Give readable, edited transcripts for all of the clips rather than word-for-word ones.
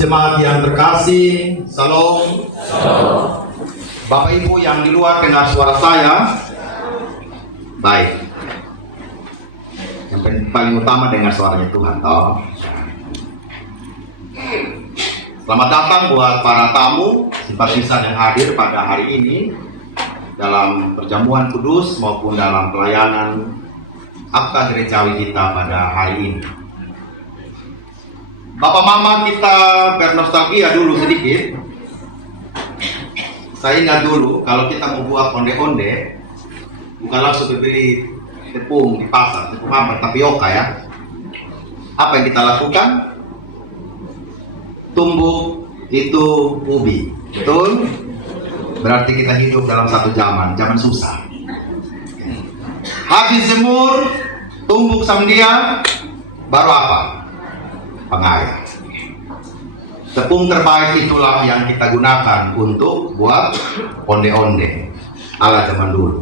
Jemaat yang terkasih, Salam. Bapak Ibu yang di luar dengar suara saya. Baik. Yang paling utama dengar suaranya Tuhan, toh. Selamat datang buat para tamu, simpatisan yang hadir pada hari ini dalam perjamuan kudus maupun dalam pelayanan akta gerejawi kita pada hari ini. Bapak Mama kita bernostalgia dulu sedikit. Saya ingat dulu kalau kita mau buat onde-onde, bukan langsung beli tepung di pasar, tepung apa, tapioka ya. Apa yang kita lakukan? Tumbuk itu ubi, betul? Berarti kita hidup dalam satu zaman susah. Habis jemur, tumbuk sama dia, baru apa? Pengayat. Tepung terbaik itulah yang kita gunakan untuk buat onde-onde ala zaman dulu.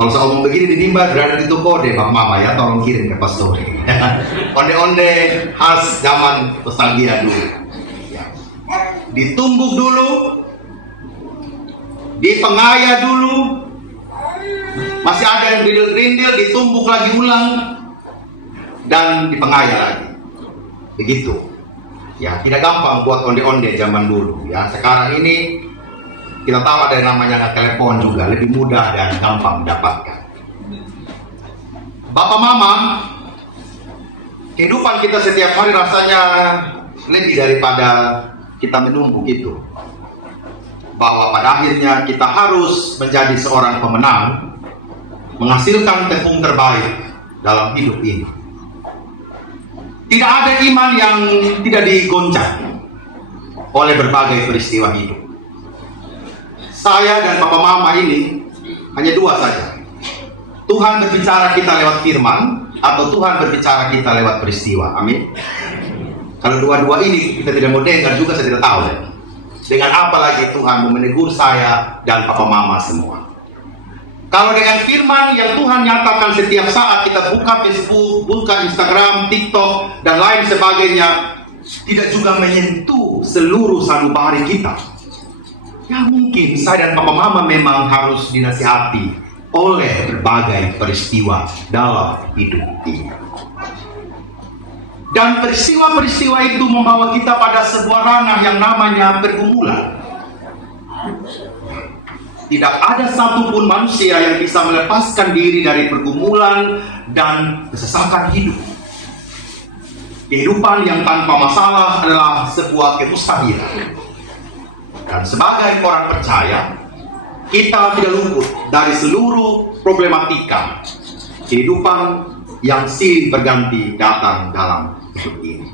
Kalau saya ngomong begini di Nimba, berada itu kode Pak Mama ya, tolong kirim ke pastori. Onde-onde khas zaman nostalgia dulu. Ditumbuk dulu, dipengayat dulu, masih ada yang rindil-rindil, ditumbuk lagi ulang, dan dipengayat lagi. Begitu ya, tidak gampang buat onde-onde zaman dulu ya. Sekarang ini kita tahu ada yang namanya telepon juga, lebih mudah dan gampang dapatkan. Bapak Mama, kehidupan kita setiap hari rasanya lebih daripada kita menunggu gitu, bahwa pada akhirnya kita harus menjadi seorang pemenang, menghasilkan tepung terbaik dalam hidup ini. Tidak ada iman yang tidak digoncang oleh berbagai peristiwa hidup. Saya dan Papa Mama ini hanya dua saja. Tuhan berbicara kita lewat firman, atau Tuhan berbicara kita lewat peristiwa. Amin. Kalau dua-dua ini kita tidak mau dengar juga, saya tidak tahu. Dengan apa lagi Tuhan mau menegur saya dan Papa Mama semua. Kalau dengan firman yang Tuhan nyatakan setiap saat kita buka Facebook, buka Instagram, TikTok, dan lain sebagainya, tidak juga menyentuh seluruh sanubari kita. Ya mungkin saya dan Papa Mama memang harus dinasihati oleh berbagai peristiwa dalam hidup ini. Dan peristiwa-peristiwa itu membawa kita pada sebuah ranah yang namanya pergumulan. Tidak ada satupun manusia yang bisa melepaskan diri dari pergumulan dan kesesakan hidup. Kehidupan yang tanpa masalah adalah sebuah kemustahilan. Dan sebagai orang percaya, kita tidak luput dari seluruh problematika kehidupan yang silih berganti datang dalam hidup ini.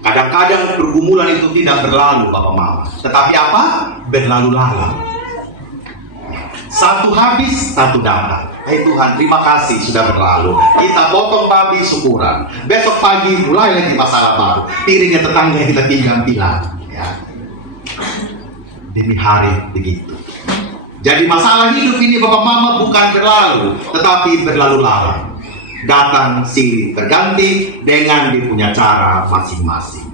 Kadang-kadang pergumulan itu tidak berlalu, Bapak Mama. Tetapi apa? Berlalu lalang. Satu habis, satu datang. Hai Tuhan, terima kasih sudah berlalu. Kita potong babi syukuran. Besok pagi mulai lagi masalah baru. Piringnya tetangga kita tinggal bilang. Ya. Demi hari begitu. Jadi masalah hidup ini Bapak Mama bukan berlalu, tetapi berlalu lalang. Datang silih berganti dengan dia punya cara masing-masing.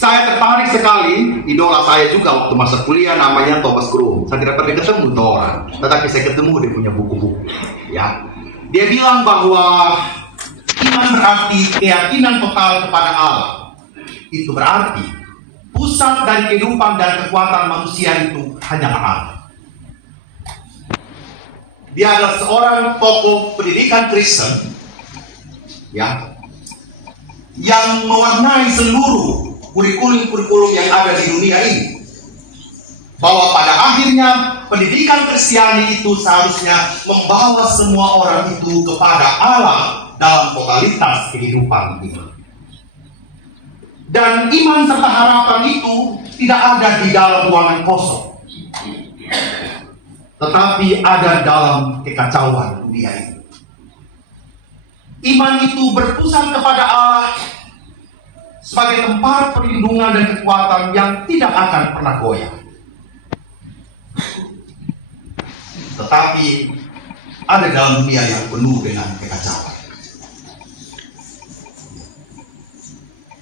Saya tertarik sekali, idola saya juga waktu masa kuliah namanya Thomas Krum. Saya tidak pernah ketemu itu orang, tetapi saya ketemu dia punya buku-buku. Ya, dia bilang bahwa iman berarti keyakinan total kepada Allah. Itu berarti pusat dari kehidupan dan kekuatan manusia itu hanya Allah. Dia adalah seorang tokoh pendidikan Kristen, ya, yang mewarnai seluruh kurikulum-kurikulum yang ada di dunia ini. Bahwa pada akhirnya pendidikan Kristiani itu seharusnya membawa semua orang itu kepada Allah dalam totalitas kehidupan ini. Dan iman serta harapan itu tidak ada di dalam ruangan kosong, tetapi ada dalam kekacauan dunia ini. Iman itu berpusat kepada Allah sebagai tempat perlindungan dan kekuatan yang tidak akan pernah goyah. Tetapi ada dalam dunia yang penuh dengan kekacauan.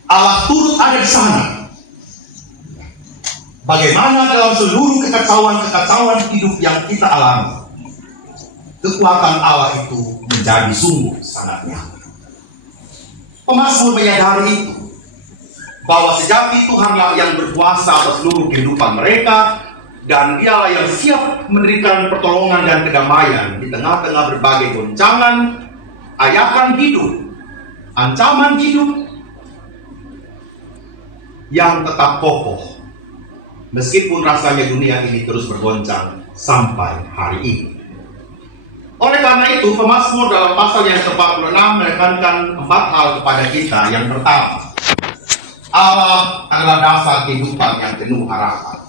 Allah turut ada di sana. Bagaimana dalam seluruh kekacauan hidup yang kita alami, kekuatan Allah itu menjadi sungguh sangat nyata. Pemazmur menyadari itu, bahwa sejati Tuhanlah yang berkuasa atas seluruh kehidupan mereka, dan Dialah yang siap memberikan pertolongan dan kedamaian di tengah-tengah berbagai goncangan, ayakan hidup, ancaman hidup yang tetap kokoh. Meskipun rasanya dunia ini terus bergoncang sampai hari ini. Oleh karena itu, pemazmur dalam pasal yang ke-46 menekankan 4 hal kepada kita. Yang pertama, Allah adalah dasar kehidupan yang penuh harapan.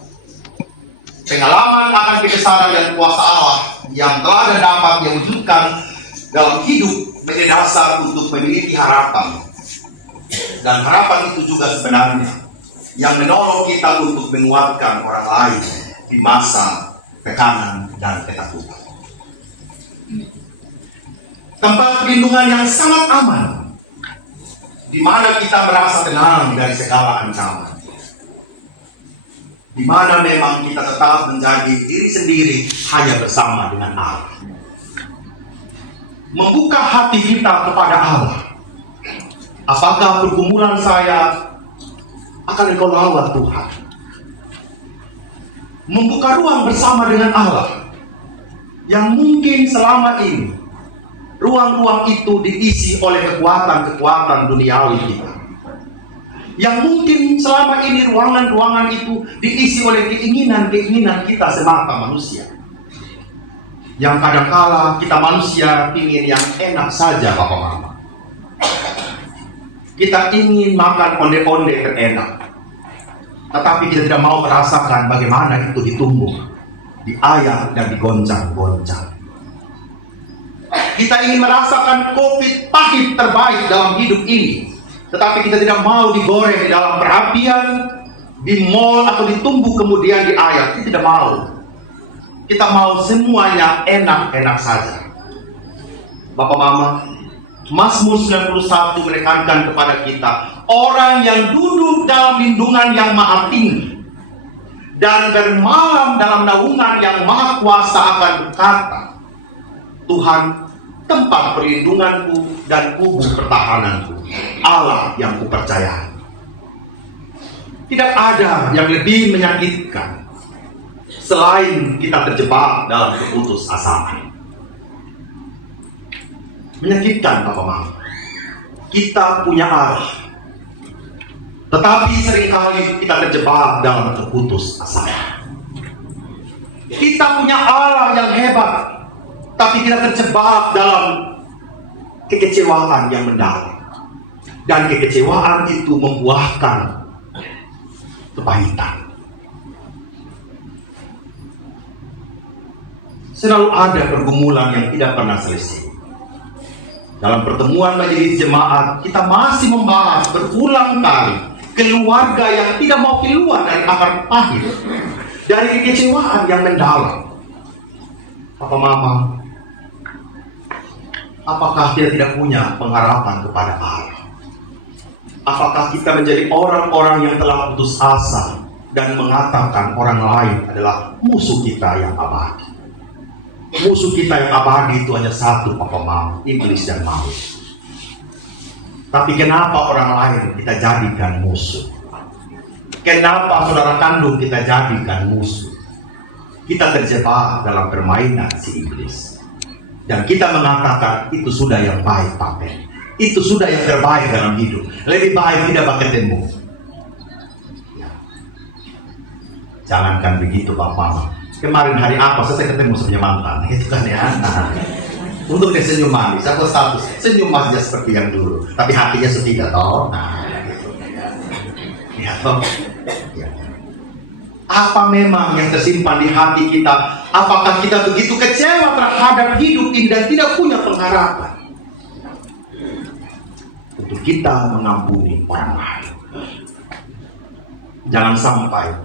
Pengalaman akan kebesaran dan kuasa Allah yang telah dapat diwujudkan dalam hidup menjadi dasar untuk memiliki harapan. Dan harapan itu juga sebenarnya yang menolong kita untuk menguatkan orang lain di masa tekanan dan ketakutan. Tempat perlindungan yang sangat aman, di mana kita merasa tenang dari segala ancaman, di mana memang kita tetap menjadi diri sendiri hanya bersama dengan Allah. Membuka hati kita kepada Allah. Apakah pergumulan saya akan Engkau rawat Tuhan? Membuka ruang bersama dengan Allah, yang mungkin selama ini ruang-ruang itu diisi oleh kekuatan-kekuatan duniawi kita, yang mungkin selama ini ruangan-ruangan itu diisi oleh keinginan-keinginan kita semata manusia, yang kadangkala kita manusia ingin yang enak saja, Bapak Mama. Kita ingin makan onde-onde terenak, tetapi kita tidak mau merasakan bagaimana itu ditumbuh, diayak dan digoncang-goncang. Kita ingin merasakan kopi pahit terbaik dalam hidup ini, tetapi kita tidak mau digoreng di dalam perapian, di mall atau ditumbuh kemudian diayak. Kita tidak mau. Kita mau semuanya enak-enak saja. Bapak Mama, Mazmur 91 menekankan kepada kita, orang yang duduk dalam lindungan yang maha tinggi dan bermalam dalam naungan yang maha kuasa akan berkata, Tuhan, tempat perlindunganku dan kubu pertahananku, Allah yang kupercayai. Tidak ada yang lebih menyakitkan selain kita terjebak dalam keputusasaan. Menyakitkan, Bapak Mama. Kita punya Allah, tetapi seringkali kita terjebak dalam keputusasaan. Kita punya Allah yang hebat, tapi kita terjebak dalam kekecewaan yang mendalam. Dan kekecewaan itu membuahkan kepahitan. Selalu ada pergumulan yang tidak pernah selesai. Dalam pertemuan majelis jemaat, kita masih membahas berulang kali keluarga yang tidak mau keluar dari akar pahit, dari kekecewaan yang mendalam. Papa Mama, apakah kita tidak punya pengharapan kepada Allah? Apakah kita menjadi orang-orang yang telah putus asa dan mengatakan orang lain adalah musuh kita yang abadi? Musuh kita yang abadi itu hanya satu, Papa Mama, iblis dan maut. Tapi kenapa orang lain kita jadikan musuh? Kenapa saudara kandung kita jadikan musuh? Kita terjebak dalam permainan si iblis. Dan kita mengatakan itu sudah yang baik, Pak. Itu sudah yang terbaik dalam hidup. Lebih baik tidak bertemu. Ya. Jangankan begitu, Bapak Mama. Kemarin hari apa saya ketemu sebenarnya mantan, itu kan ya. Untuk dia senyum manis, aku status senyum manisnya seperti yang dulu, tapi hatinya tidak toh. Nah, gitu. Ya toh. Ya. Apa memang yang tersimpan di hati kita? Apakah kita begitu kecewa terhadap hidup ini dan tidak punya pengharapan untuk kita mengampuni orang lain? Jangan sampai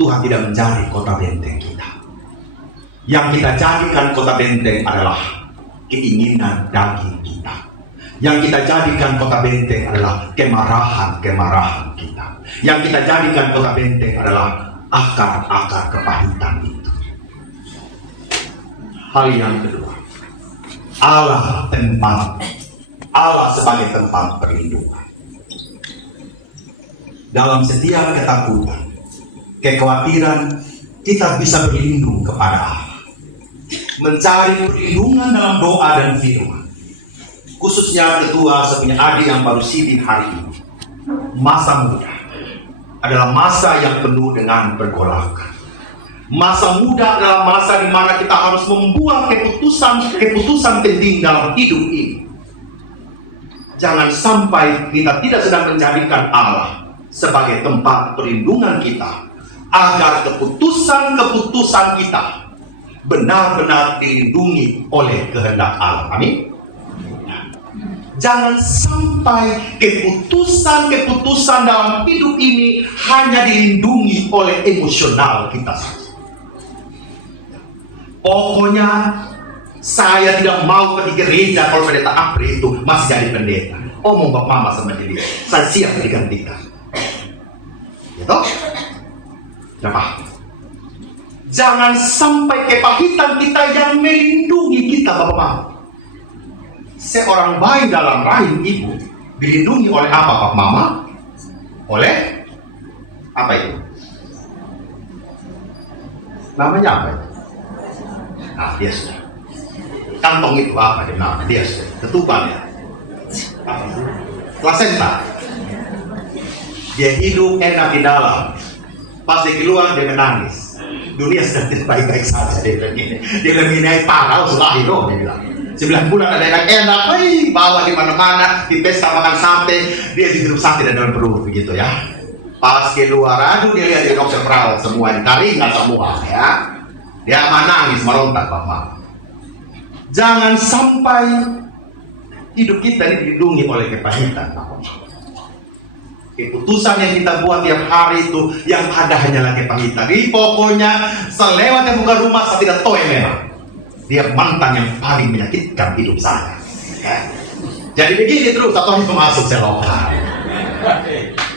Tuhan tidak menjadi kota benteng kita. Yang kita jadikan kota benteng adalah keinginan daging kita, Yang kita jadikan kota benteng adalah kemarahan-kemarahan kita. Yang kita jadikan kota benteng adalah akar-akar kepahitan itu. Hal yang kedua, Allah sebagai tempat perlindungan. Dalam setiap ketakutan, kekhawatiran, kita bisa berlindung kepada Allah. Mencari perlindungan dalam doa dan firman. Khususnya kedua, saya punya adik yang baru sidin hari ini. Masa muda adalah masa yang penuh dengan pergolakan. Masa muda adalah masa di mana kita harus membuat keputusan penting dalam hidup ini. Jangan sampai kita tidak sedang menjadikan Allah sebagai tempat perlindungan kita, agar keputusan-keputusan kita benar-benar dilindungi oleh kehendak Allah. Amin. Jangan sampai keputusan-keputusan dalam hidup ini hanya dilindungi oleh emosional kita saja. Pokoknya saya tidak mau pergi gereja kalau pendeta Apri itu masih jadi pendeta. Omong Bapak Mama sama dia, saya siap digantikan. Gitu? Kenapa? Jangan sampai kepahitan kita yang melindungi kita, Bapak Mama. Seorang bayi dalam rahim ibu dilindungi oleh apa, Bapak Mama? Oleh apa itu? Namanya apa itu? Nah, dia sudah. Kantong itu apa dia namanya? Dia sudah. Ketuban ya. Apa itu? Plasenta. Dia hidup enak di dalam. Pas dia keluar dia menangis. Dunia sedang tidak baik-baik saja. Dia bilang ini. Dia bilang ini parah sudah hidup. Dia bilang 9 bulan ada enak-enak, bawa di mana-mana, di pesta makan sate, dia dihirup sate dan dalam perut begitu ya. Pas keluar, aduh dia lihat di dokter perawat semua, ditaringan semua ya. Dia menangis, merontak Bapak. Jangan sampai hidup kita dilindungi oleh kepahitan, Bapak. Keputusan yang kita buat tiap hari itu yang ada hanyalah kepahitan. Jadi pokoknya selewat yang buka rumah saya tidak tahu yang memang. Dia mantan yang paling menyakitkan hidup saya. Ya. Jadi begini terus, atau itu masuk selokan.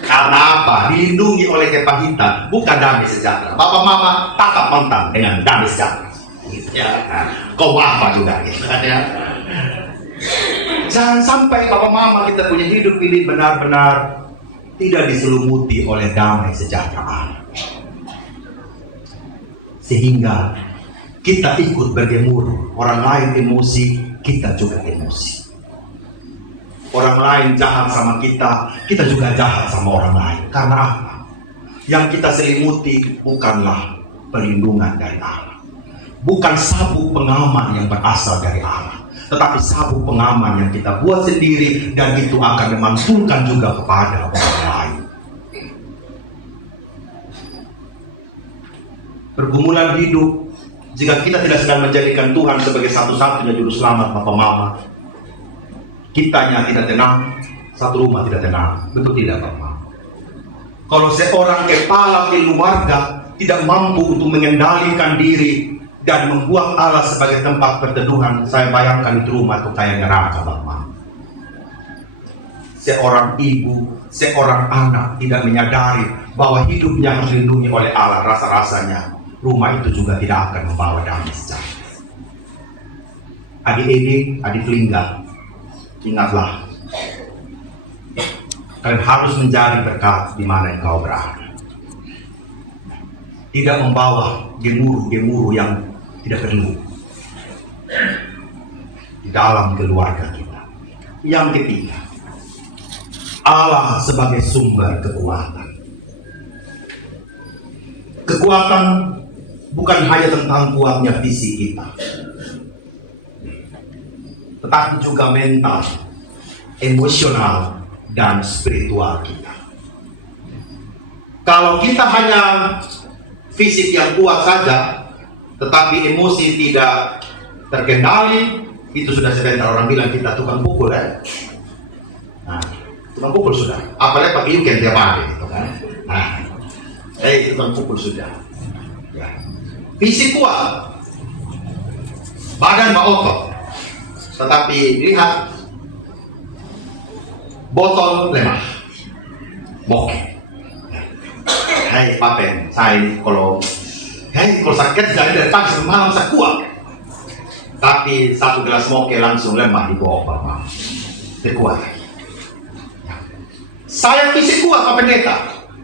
Karena apa? Dilindungi oleh kepahitan, bukan damai sejahtera. Bapak Mama tatap mantan dengan damai sejahtera. Ya, kau apa juga gitu kan ya. Jangan sampai Bapak Mama kita punya hidup ini benar-benar tidak diselumuti oleh damai sejahtera. Sehingga kita ikut bergemuruh, orang lain emosi, kita juga emosi. Orang lain jahat sama kita, kita juga jahat sama orang lain. Karena apa? Yang kita selimuti bukanlah perlindungan dari Allah. Bukan sabuk pengaman yang berasal dari Allah, tetapi sabuk pengaman yang kita buat sendiri, dan itu akan memantulkan juga kepada orang lain. Pergumulan hidup, jika kita tidak sedang menjadikan Tuhan sebagai satu-satunya juru selamat, Bapak Mama, kitanya tidak tenang, satu rumah tidak tenang. Betul tidak, Bapak Mama? Kalau seorang kepala keluarga tidak mampu untuk mengendalikan diri dan membuat Allah sebagai tempat perteduhan, saya bayangkan itu rumah itu kayak neraka, Bapak Mama. Seorang ibu, seorang anak tidak menyadari bahwa hidupnya harus dilindungi oleh Allah, rasa-rasanya rumah itu juga tidak akan membawa damai sejahtera. Adik-adik, adik Lingga, ingatlah, kalian harus menjadi berkat di mana engkau berada. Tidak membawa gemuruh-gemuruh yang tidak perlu di dalam keluarga kita. Yang ketiga, Allah sebagai sumber kekuatan. Kekuatan bukan hanya tentang kuatnya fisik kita, tetapi juga mental, emosional, dan spiritual kita. Kalau kita hanya fisik yang kuat saja, tetapi emosi tidak terkendali, itu sudah sebentar orang bilang kita tukang pukul ya. Nah, tukang pukul sudah. Apalagi pakai weekend tiap hari gitu kan. Nah, tukang pukul sudah. Ya. Fisik kuat, badan otot, tetapi lihat botol lemah, moke. Hai papen, kalau sakit saya dari pagi sampai malam saya kuat. Tapi satu gelas moke langsung lemah di bawah Bapak. Kuat. Saya fisik kuat Pak Pendeta.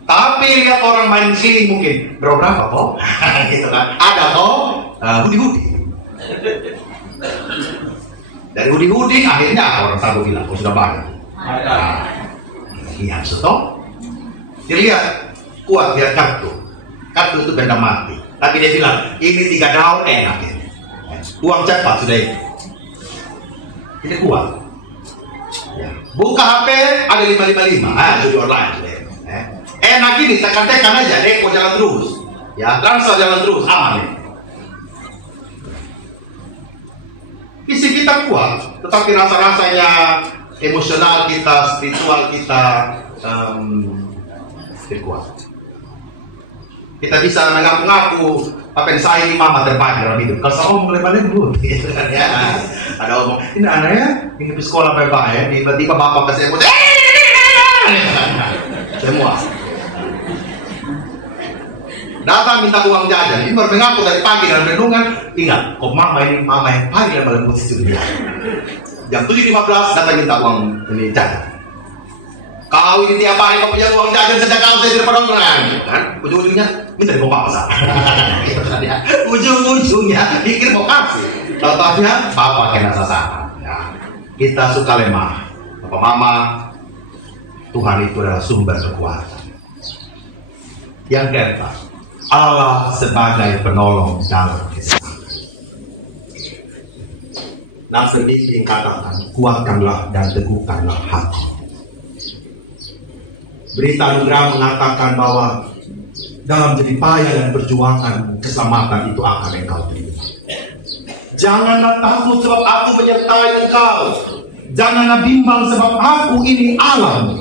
Tapi lihat orang main sling mungkin berapa kok? Gitu kan? Ada kok hudi-hudi. Dari hudi-hudi akhirnya orang satu bilang, sudah banyak. Iya, betul. Dia lihat kuat, lihat kartu. Kartu itu benda mati. Tapi dia bilang, ini 3 daun enak ini. Uang cepat sudah itu. Ini kuat. Ya. Buka HP ada 555, judi online sudah itu. Enak ini, tekan-tekan aja, Eko jalan terus. Ya, transfer jalan terus, aman ya. Fisik kita kuat, tetapi rasa-rasanya emosional kita, spiritual kita tidak kuat. Kita bisa mengaku-ngaku papen saya ini mama terpadu dalam hidup. Kalau saya ngomong lebar dulu, gitu kan ya. Ada ngomong, ini anaknya ini di sekolah bapak ya, tiba-tiba bapak kasih emosi, semua. Datang minta uang jajan, ini baru mengaku dari pagi dalam renungan. Ingat, kok mama yang pagi dalam dalam posisi dia. Jam 7.15 datang minta uang ini jajan. Kau ini tiap hari kau punya uang jajan sejak kau saya terpedongan, kan? Ujung-ujungnya minta di bapak besar. Ujung-ujungnya pikir mau kasih. Contohnya bapak kena sasaran. Ya. Kita suka lemah. Bapak mama, Tuhan itu adalah sumber kekuatan. Yang keempat, Allah sebagai penolong dalam kesesakan. Nasr Bimbing katakan, kuatkanlah dan teguhkanlah hati. Berita anugerah mengatakan bahwa dalam jerih payah dan perjuangan keselamatan itu akan engkau terima. Janganlah takut sebab aku menyertai engkau. Janganlah bimbang sebab aku ini Allah.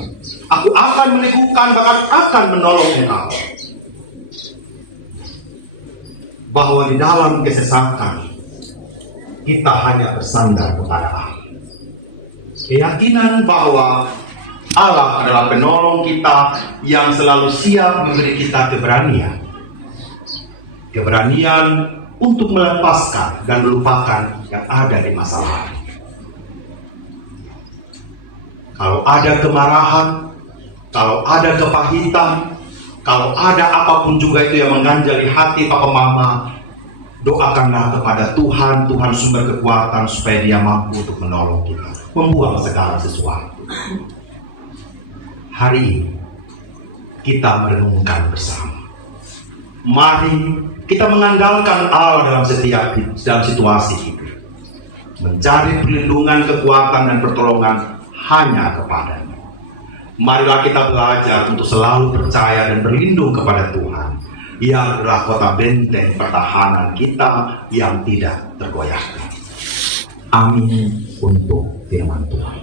Aku akan meneguhkan bahkan akan menolong engkau. Bahwa di dalam kesesakan kita hanya bersandar kepada Allah. Keyakinan bahwa Allah adalah penolong kita yang selalu siap memberi kita keberanian. Keberanian untuk melepaskan dan melupakan yang ada di masa lalu. Kalau ada kemarahan, kalau ada kepahitan, kalau ada apapun juga itu yang mengganjal di hati papa mama, doakanlah kepada Tuhan, Tuhan sumber kekuatan supaya Dia mampu untuk menolong kita, membuang segala sesuatu. Hari ini kita merenungkan bersama. Mari kita mengandalkan Allah dalam situasi itu. Mencari perlindungan, kekuatan dan pertolongan hanya kepada-Nya. Marilah kita belajar untuk selalu percaya dan berlindung kepada Tuhan. Ia adalah kota benteng pertahanan kita yang tidak tergoyahkan. Amin untuk firman Tuhan.